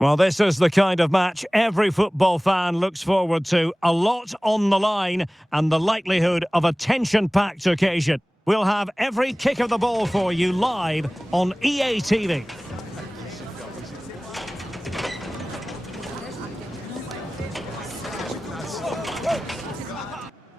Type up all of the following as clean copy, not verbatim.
Well, this is the kind of match every football fan looks forward to. A lot on the line and the likelihood of a tension-packed occasion. We'll have every kick of the ball for you live on EA TV.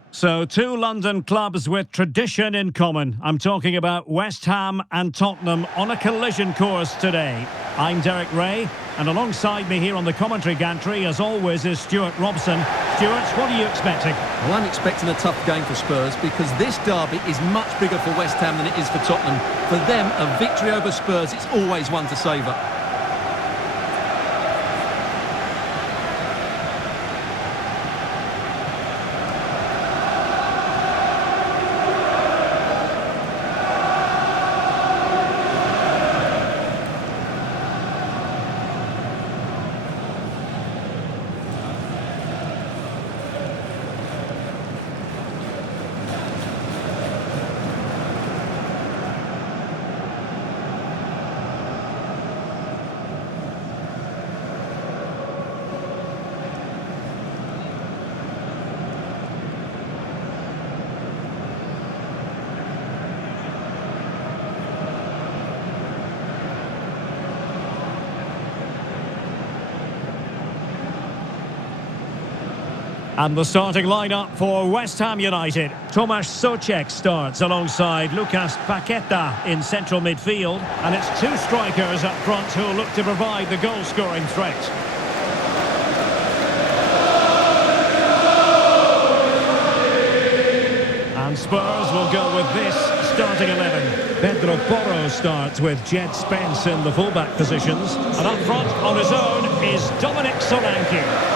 So, two London clubs with tradition in common. I'm talking about West Ham and Tottenham on a collision course today. I'm Derek Ray, and alongside me here on the commentary gantry, as always, is Stuart Robson. Stuart, what are you expecting? Well, I'm expecting a tough game for Spurs because this derby is much bigger for West Ham than it is for Tottenham. For them, a victory over Spurs, it's always one to savour. And the starting lineup for West Ham United. Tomasz Souček starts alongside Lucas Paqueta in central midfield. And it's two strikers up front who will look to provide the goal-scoring threat. And Spurs will go with this starting 11. Pedro Porro starts with Jed Spence in the fullback positions. And up front on his own is Dominic Solanke.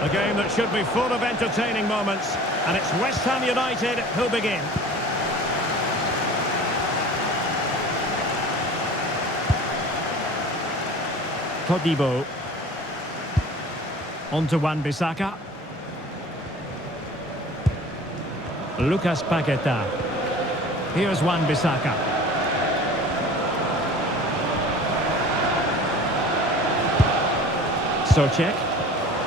A game that should be full of entertaining moments, and it's West Ham United who begin. Todibo. On to Wan-Bissaka. Lucas Paqueta. Here's Wan-Bissaka. Souček.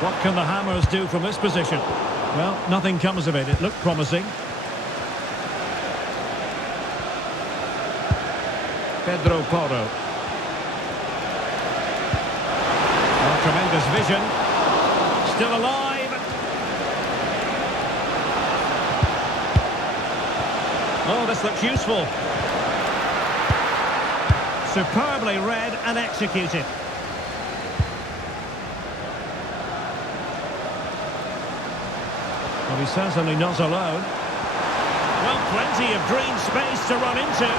What can the Hammers do from this position? Well, nothing comes of it. It looked promising. Pedro Porro. Oh, tremendous vision. Still alive. Oh, this looks useful. Superbly read and executed. Well, he's certainly not alone. Well, plenty of green space to run into.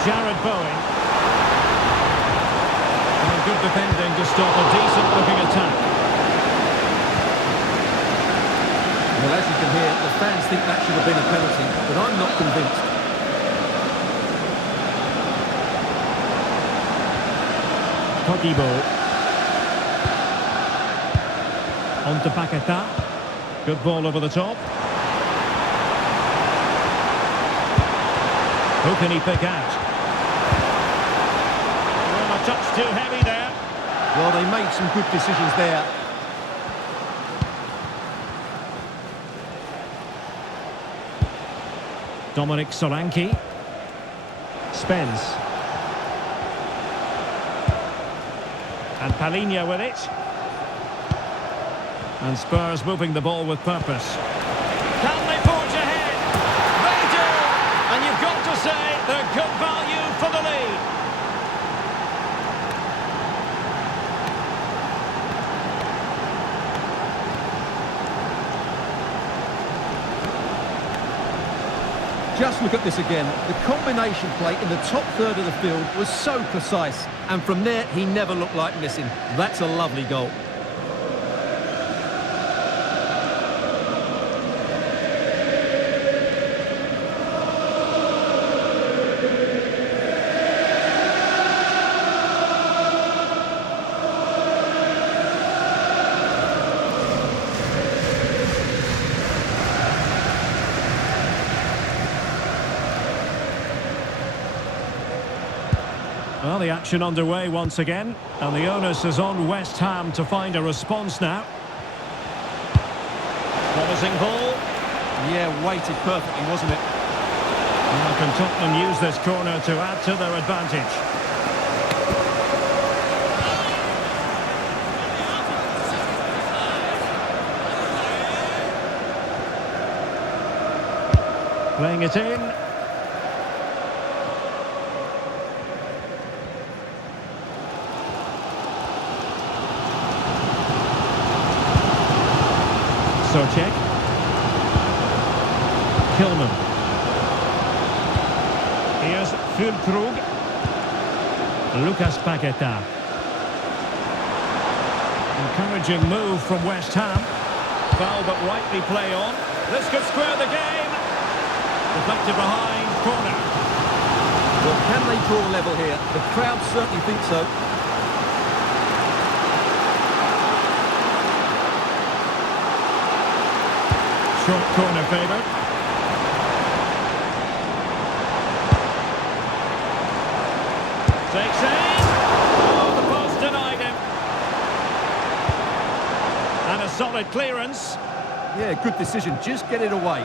Jared Bowen. And good defending to stop a decent-looking attack. Well, as you can hear, the fans think that should have been a penalty, but I'm not convinced. Todibo. On to Paqueta. Good ball over the top. Who can he pick out? Well, a touch too heavy there. Well, they made some good decisions there. Dominic Solanke. Spence. And Palhinha with it. And Spurs moving the ball with purpose. Can they forge ahead? They do! And you've got to say they're good value for the lead. Just look at this again. The combination play in the top third of the field was so precise. And from there, he never looked like missing. That's a lovely goal. Well, the action underway once again, and the onus is on West Ham to find a response now. Promising ball. Yeah, weighted perfectly, wasn't it? Well, can Tottenham use this corner to add to their advantage? Playing it in. Check. Kilman. Here's Füllkrug. Lucas Paqueta. Encouraging move from West Ham. Foul but rightly play on. This could square the game. Deflected behind, corner. Well, can they draw level here? The crowd certainly think so. Short corner favoured. Takes aim. Oh, the post denied him. And a solid clearance. Yeah, good decision. Just get it away.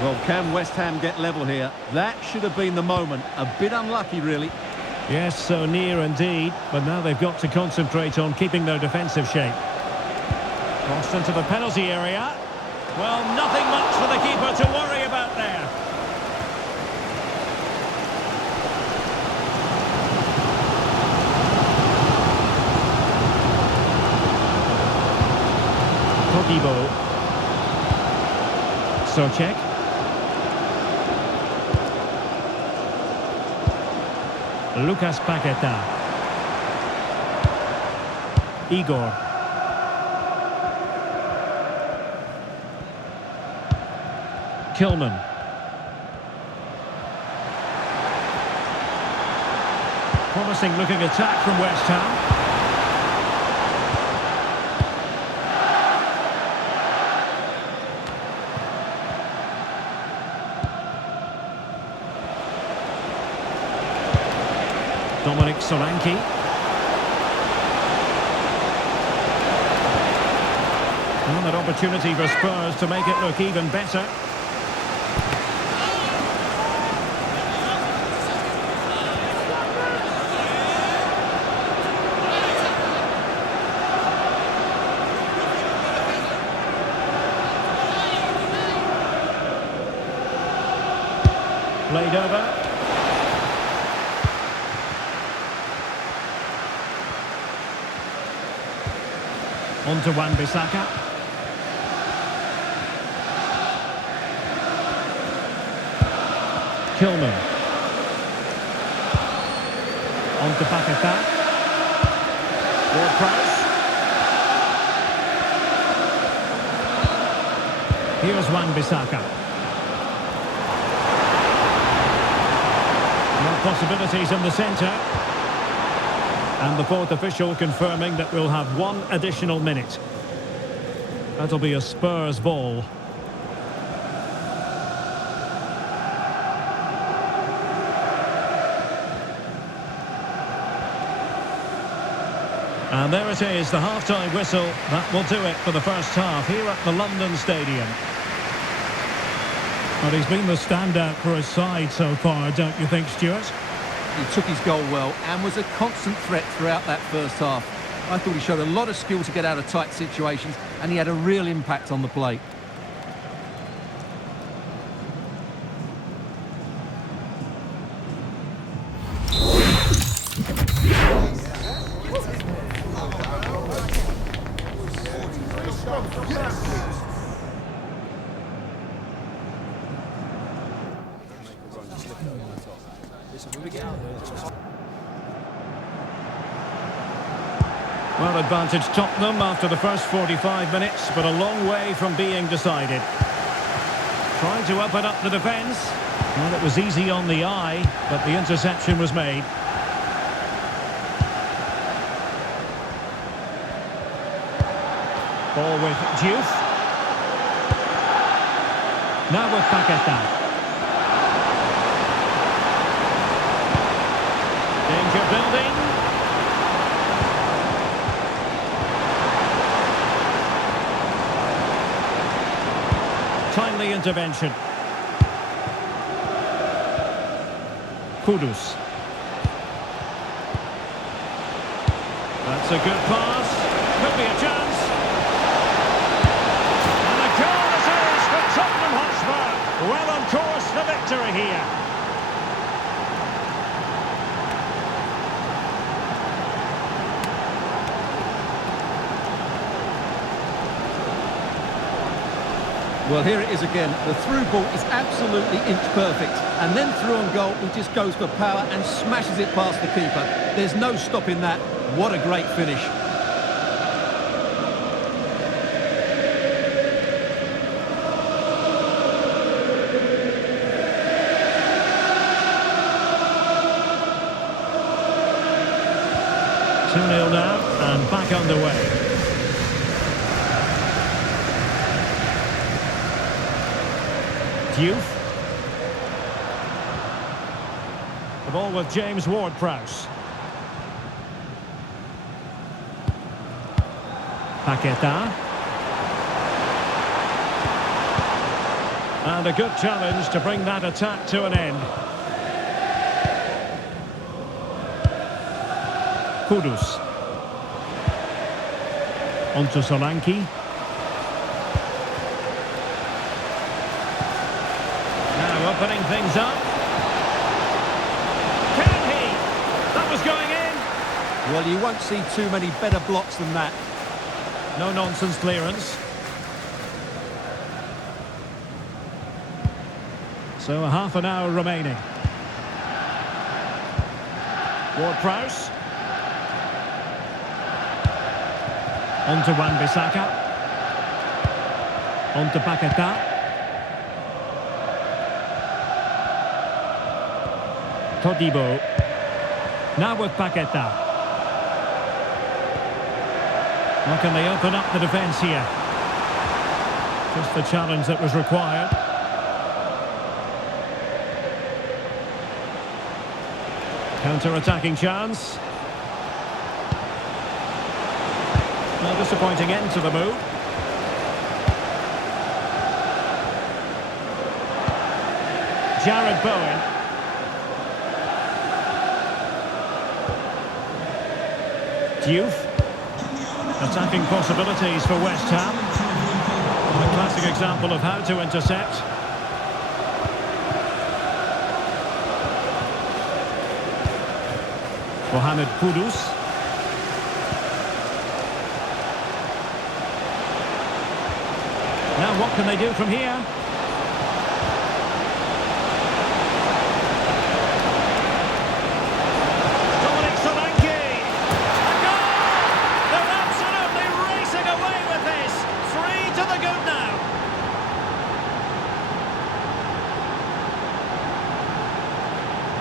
Well, can West Ham get level here? That should have been the moment. A bit unlucky, really. Yes, so near indeed. But now they've got to concentrate on keeping their defensive shape. Crossed into the penalty area. Well, nothing much for the keeper to worry about there. Kogibo. Socek. Lucas Paqueta. Igor. Kilman. Promising looking attack from West Ham. Dominic Solanke. And that opportunity for Spurs to make it look even better. Played over. On to Wan-Bissaka. Kilman. On to Paqueta. Ward-Prowse. Here's Wan-Bissaka. Possibilities in the centre. And the fourth official confirming that we'll have one additional minute. That'll be a Spurs ball. And there it is, the half-time whistle. That will do it for the first half here at the London Stadium. But he's been the standout for his side so far, don't you think, Stuart? He took his goal well and was a constant threat throughout that first half. I thought he showed a lot of skill to get out of tight situations, and he had a real impact on the play. Well, advantage Tottenham after the first 45 minutes, but a long way from being decided. Trying to open up the defence. Well, it was easy on the eye, but the interception was made. Ball with Diouf. Now with Paqueta. building. Timely intervention. Kudus. That's a good pass. Could be a chance. And a goal it is for Tottenham Hotspur. Well on course for victory here. Well, here it is again. The through ball is absolutely inch perfect. And then through on goal, he just goes for power and smashes it past the keeper. There's no stopping that. What a great finish. Two 0 now and back underway. Youth. The ball with James Ward-Prowse. Paqueta. And a good challenge to bring that attack to an end. Kudus. On to Solanke. Opening things up. Can he? That was going in. Well, you won't see too many better blocks than that. No nonsense clearance. So a half an hour remaining. Ward-Prowse. On to Wan-Bissaka. On to Paqueta. Todibo. Now with Paqueta. How can they open up the defence here? Just the challenge that was required. Counter-attacking chance. A disappointing end to the move. Jared Bowen. Youth. Attacking possibilities for West Ham. A classic example of how to intercept. Mohamed Kudus. Now what can they do from here?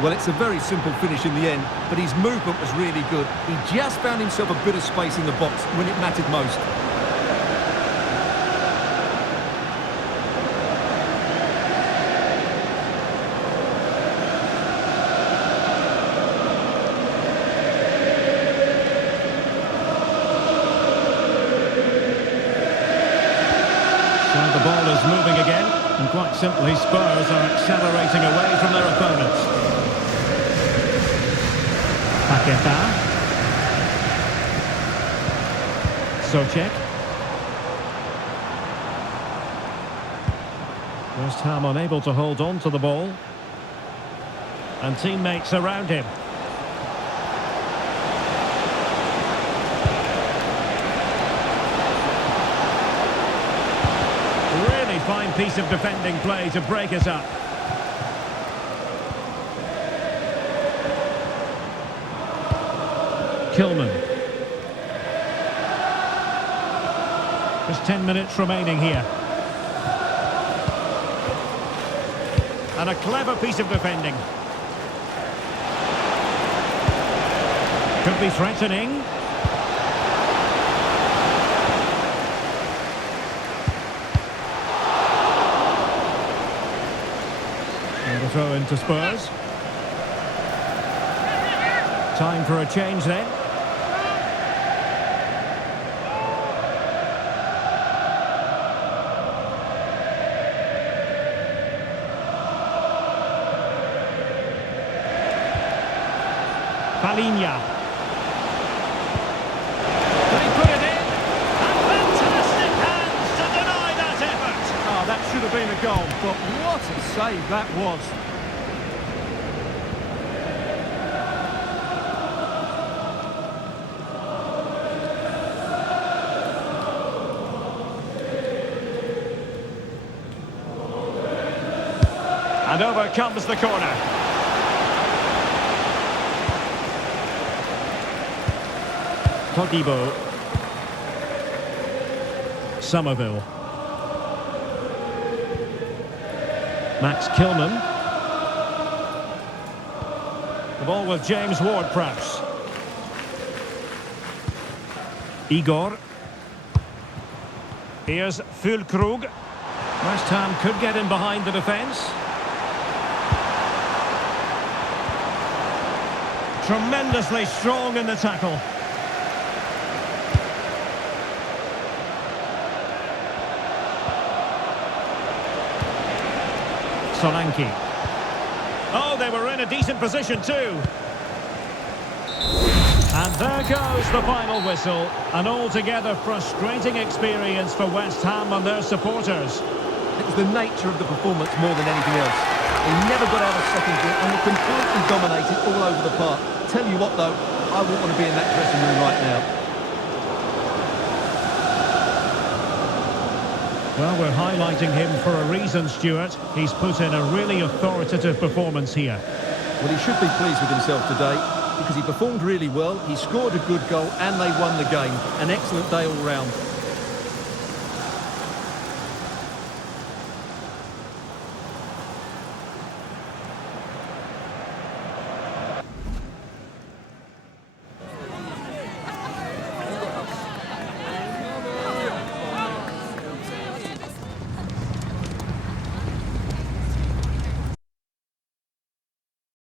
Well, it's a very simple finish in the end, but his movement was really good. He just found himself a bit of space in the box when it mattered most. So the ball is moving again, and quite simply, Spurs are accelerating away from their opponents. Paqueta. Souček. West Ham unable to hold on to the ball. And teammates around him. Really fine piece of defending play to break us up. Kilman. Just 10 minutes remaining here. And a clever piece of defending. Could be threatening. And the throw into Spurs. Time for a change then. Palinha. Did he put it in? And fantastic hands to deny that effort. Oh, that should have been a goal, but what a save that was. And over comes the corner. Todibo. Somerville. Max Kilman. The ball with James Ward-Prowse. Igor. Here's Füllkrug. West Ham could get in behind the defence. Tremendously strong in the tackle. Solanke. Oh, they were in a decent position too. And there goes the final whistle. An altogether frustrating experience for West Ham and their supporters. It was the nature of the performance more than anything else. He never got out of second gear and were completely dominated all over the park. Tell you what though, I wouldn't want to be in that dressing room right now. Well, we're highlighting him for a reason, Stuart. He's put in a really authoritative performance here. Well, he should be pleased with himself today because he performed really well, he scored a good goal and they won the game. An excellent day all round.